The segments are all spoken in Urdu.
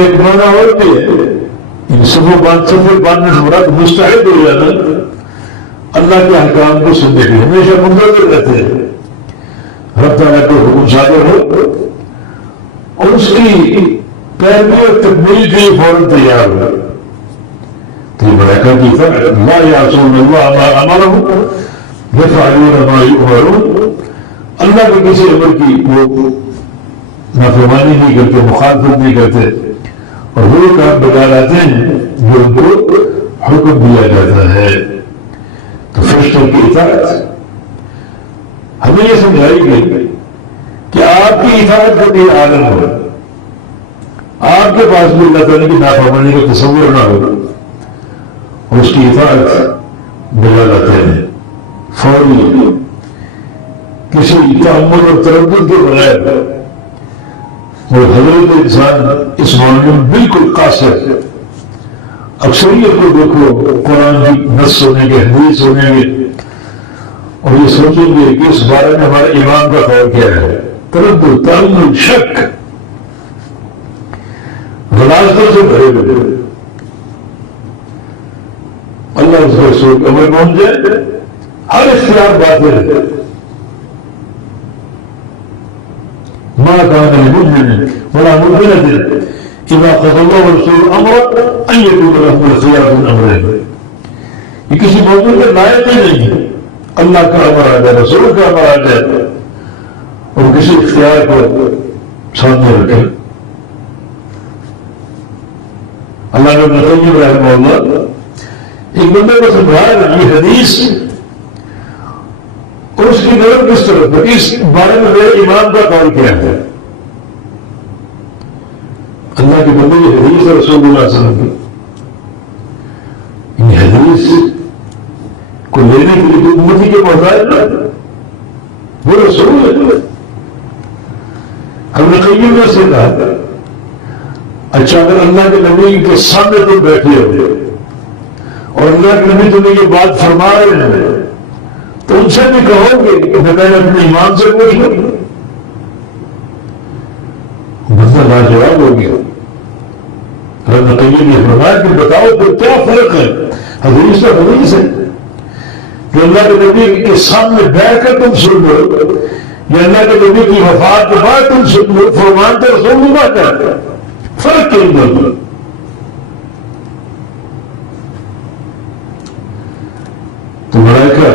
ایک معنی اور بھی ہے، سفر باندھنے سے مراد مستعد ہو جانا اللہ کے احکام کو سننے کے، ہمیشہ منتظر رہتے ہیں رب تعالیٰ کو حکم صادر ہو اور اس کی پیروی اور تکمیل کے لیے فوراً تیار ہو. تو یہ ملائکہ کی اطاعت، لا یعصون اللہ ما امرهم یفعلون ما یؤمرون، اللہ کے کسی امر کی وہ نافرمانی نہیں کرتے، مخالفت نہیں کرتے، اور وہ کام بتا لاتے ہیں جو ان کو حکم دیا جاتا ہے. تو فرشتوں کی اطاعت ہمیں یہ سمجھائی گئی کہ آپ کی اطاعت کا بھی عالم ہو، آپ کے پاس بھی اللہ تعالیٰ کی نافرمانی کا تصور نہ ہو، اور اس کی اطاعت بلا لاتے ہیں فوری، کسی تأمل اور تردد کے بغیر. اور حضرت انسان اس معاملے میں بالکل قاصر. اکثریت کو دیکھو قرآن کی نص سنیں گے، حدیث سنیں گے اور یہ سوچیں گے کہ اس بارے میں ہمارے امام کا خیال کیا ہے. تردد، تأمل، شک، غلاظتوں سے بھرے ہوئے. اللہ اس کے رسول کے عمل پہنچ جائے، ہر اختیار باطل ہے. ما كان لمؤمن ولا مؤمنة إذا قضى الله ورسوله أمرا أن يكون لهم الخيار من أمرهم. یہ کسی موضوع کے لائق ہی نہیں، اللہ کا امر آ جائے، رسول کا امر آ جائے اور کسی اختیار کو سامنے رکھے. اللہ نے ابن قیم رحمہ اللہ ایک بندے کو سمجھایا یہ حدیث اور اس کی نظر کس طرف ہے، اس بارے میں میرے امام کا قول کیا ہے. اللہ کے بندے یہ حدیث ہے رسول اللہ صلی اللہ علیہ وسلم کی، یہ حدیث کو لینے کے لیے تو امتی کے محتاج نہ، وہ رسول ہے. ہم نے قیم نے سے کہا اچھا اگر اللہ کے نبی کے سامنے تم بیٹھے ہو اور اللہ کے نبی تمہیں یہ بات فرما رہے ہیں تو ان سے بھی کہو گے کہ میں اپنے ایمان سے پوچھ لوں. بندہ لاجواب ہو گیا. حضرت قیم نے فرمایا کہ بتاؤ تو کیا فرق ہے حدیث اور حدیث ہے کہ اللہ کے نبی کے سامنے بیٹھ کر تم سن لو یا اللہ کے نبی کی وفات کے بعد تم سن لو. فرمان تو رسول اللہ کا فرق کیوں دونوں. تو ملائکہ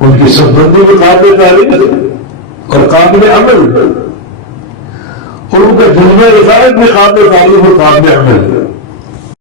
ان کی سب بندی میں قابل تعلیم اور قابل عمل اور ان کا جذبہ اطاعت بھی قابل تعلیم اور قابل عمل.